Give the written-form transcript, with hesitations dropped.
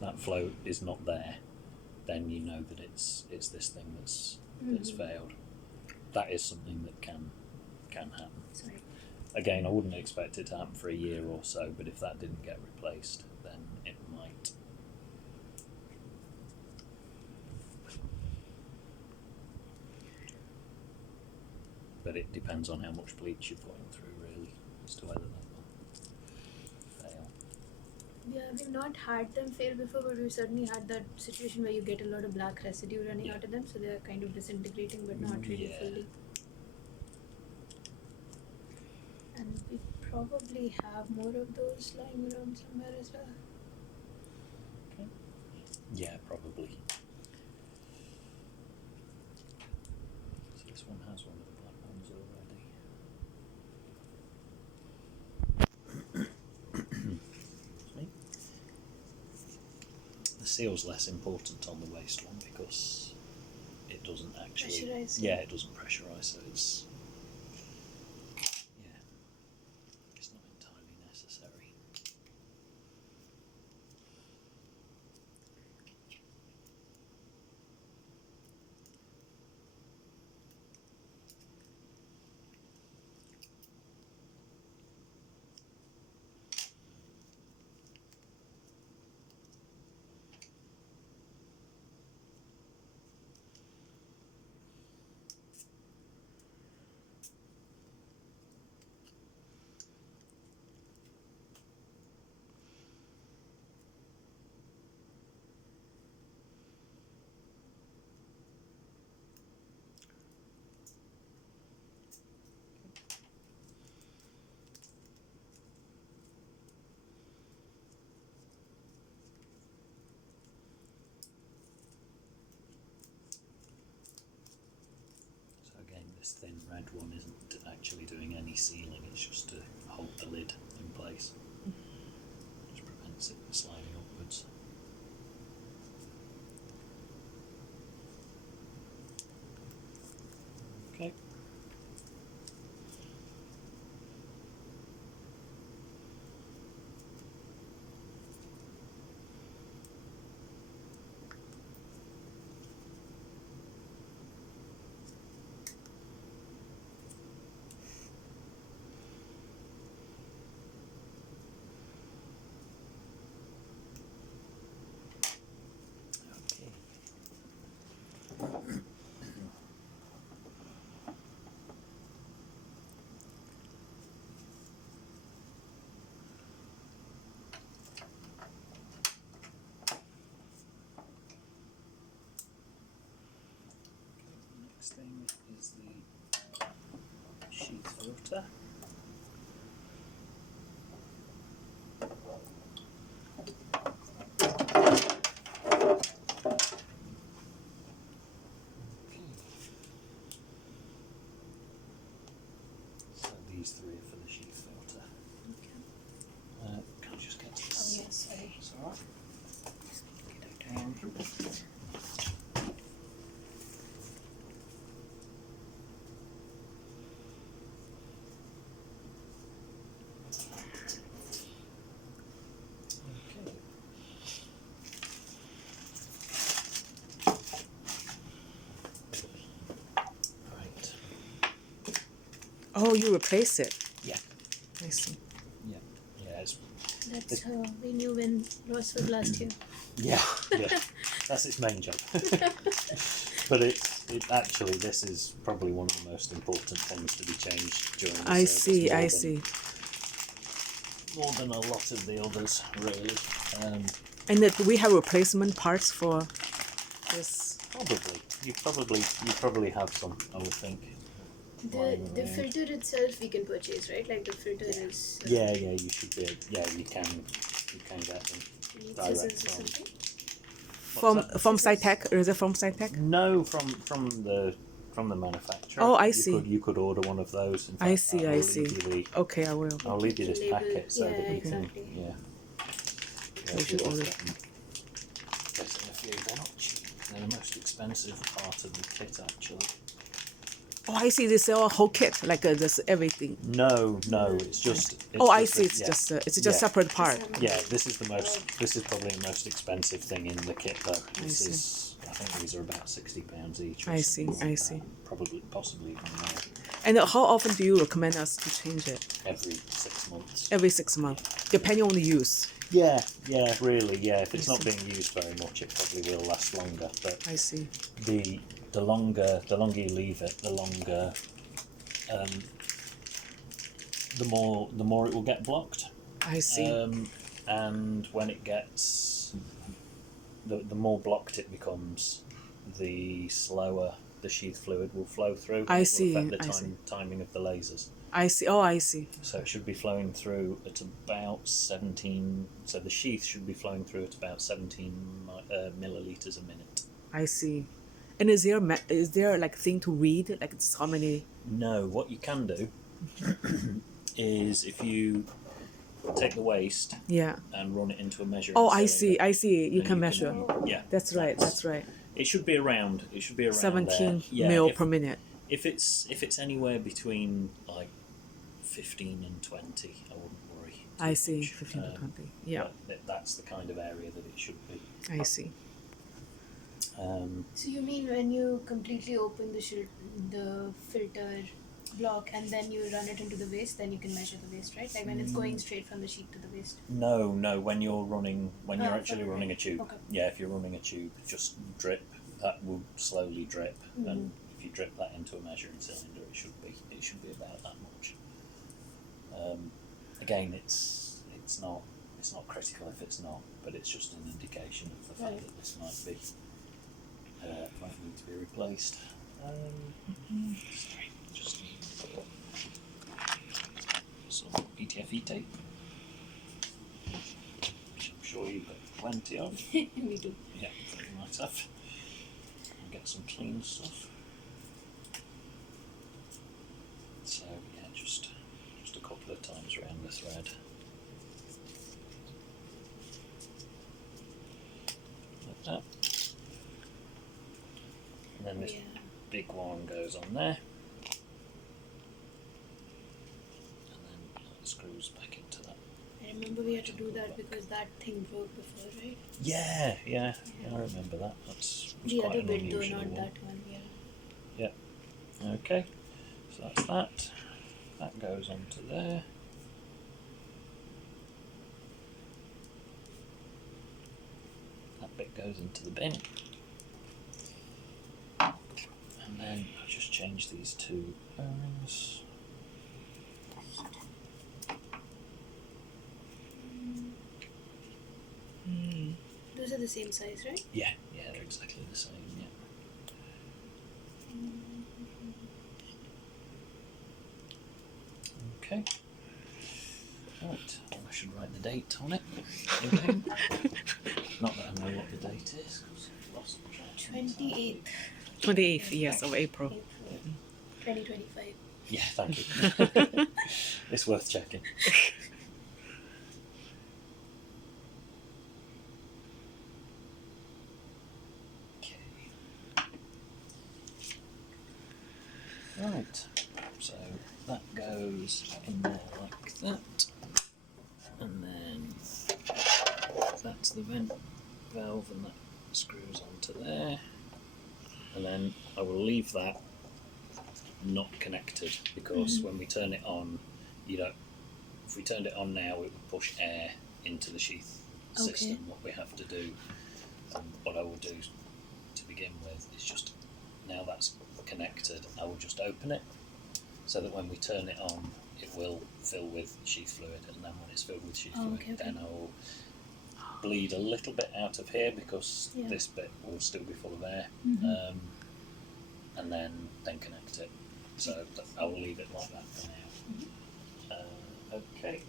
that float is not there, then you know that it's this thing that's failed. That is something that can happen. Sorry. Again, I wouldn't expect it to happen for a year or so, but if that didn't get replaced, then it might. But it depends on how much bleach you're putting through, really, as to whether that will fail. Yeah, we've not had them fail before, but we've certainly had that situation where you get a lot of black residue running out of them, so they're kind of disintegrating, but not really fully. And we probably have more of those lying around somewhere as well. Okay. Yeah, probably. So this one has one of the black ones already. The seal's less important on the waste one because it doesn't actually pressurize. Yeah, it doesn't pressurise, so it's not entirely necessary. This thin red one isn't actually doing any sealing, it's just to hold the lid in place. Just prevents it from sliding upwards. Okay. Next thing is the sheath filter. So these three are for the sheath filter. Okay. Can I just get to this? Oh, yes, sorry. It's alright. Get it down. Oh, you replace it? Yeah. I see. Yeah. That's how we knew when Ross was last here. Yeah. That's its main job. But it actually, this is probably one of the most important things to be changed during the I service. see. More than a lot of the others, really. And that we have replacement parts for this. Probably. You probably have some, I would think. The filter itself we can purchase, right? Like the filter is. Yeah, you should be. Yeah, you can get them direct From SciTech, or is it from SciTech? No, from the manufacturer. Oh, I see. You could order one of those. In fact, I see. Okay, I will. I'll leave you this packet so Yeah, that you exactly. can. Yeah. We should order. Guessing a few. They're not cheap. They're the most expensive part of the kit, actually. Oh, I see. They sell a whole kit, like this everything. No, it's just. It's Oh, I just see. a- It's yeah. just Yeah. separate part. Yeah, this is the most. This is probably the most expensive thing in the kit, though. This see. is. I think these are about £60 each. Or I see, something I like see. that. Probably, possibly even more. And how often do you recommend us to change it? Every 6 months. Every 6 months, depending on the use. Yeah, really, yeah. If it's I not see. being used very much, it probably will last longer. But I see. the longer you leave it, the longer, the more it will get blocked. I see. And when it gets, the more blocked it becomes, the slower the sheath fluid will flow through. I It see, will affect I the see. timing of the lasers. I see. Oh, I see. So it should be flowing through at about 17. So the sheath should be flowing through at about 17 milliliters a minute. I see. And is there like thing to read, like it's how many? No, what you can do is if you take the waste Yeah. and run it into a measuring Oh, I cylinder, see. I see. You then can measure. Yeah, That's right. That's right. It should be around. 17 there. mil if, per minute. If it's anywhere between like 15 and 20, I wouldn't worry. too I see. much. 15 to 20. Yeah. But that's the kind of area that it should be. I see. So you mean when you completely open the filter block and then you run it into the waste, then you can measure the waste, right? Like when it's going straight from the sheet to the waste. No. When you're actually okay. running a tube. Okay. Yeah, if you're running a tube, just drip. That will slowly drip, and if you drip that into a measuring cylinder, it should be about that much. Again, it's not critical if it's not, but it's just an indication of the fact that this might need to be replaced. Sorry, just need some PTFE tape, which I'm sure you've got plenty of. Me too. Yeah, you might have. And get some clean stuff. So yeah, just a couple of times around the thread. Like that. And then this big one goes on there. And then that screws back into that. I remember we had to do that because that thing broke before, right? Yeah, I remember that. Was The quite other an bit though, unusual not one. that one, yeah. Okay, so that's that. That goes onto there. That bit goes into the bin. And then I'll just change these two bearings. Those are the same size, right? Yeah, they're exactly the same, yeah. Okay. Right, I should write the date on it. Again. Not that I know what the date is, because I've lost track. 28th 28th, yes, of April. 2025. Yeah, thank you. It's worth checking. Right, so that goes in there like that, and then that's the vent valve, and that screws onto there, and then I will leave that not connected because when we turn it on, if we turned it on now, it would push air into the sheath system. What we have to do, and what I will do to begin with, is just, now that's connected, I will just open it so that when we turn it on, it will fill with sheath fluid, and then when it's filled with sheath fluid, then I will bleed a little bit out of here because this bit will still be full of air, and then connect it. So I will leave it like that for now. Okay.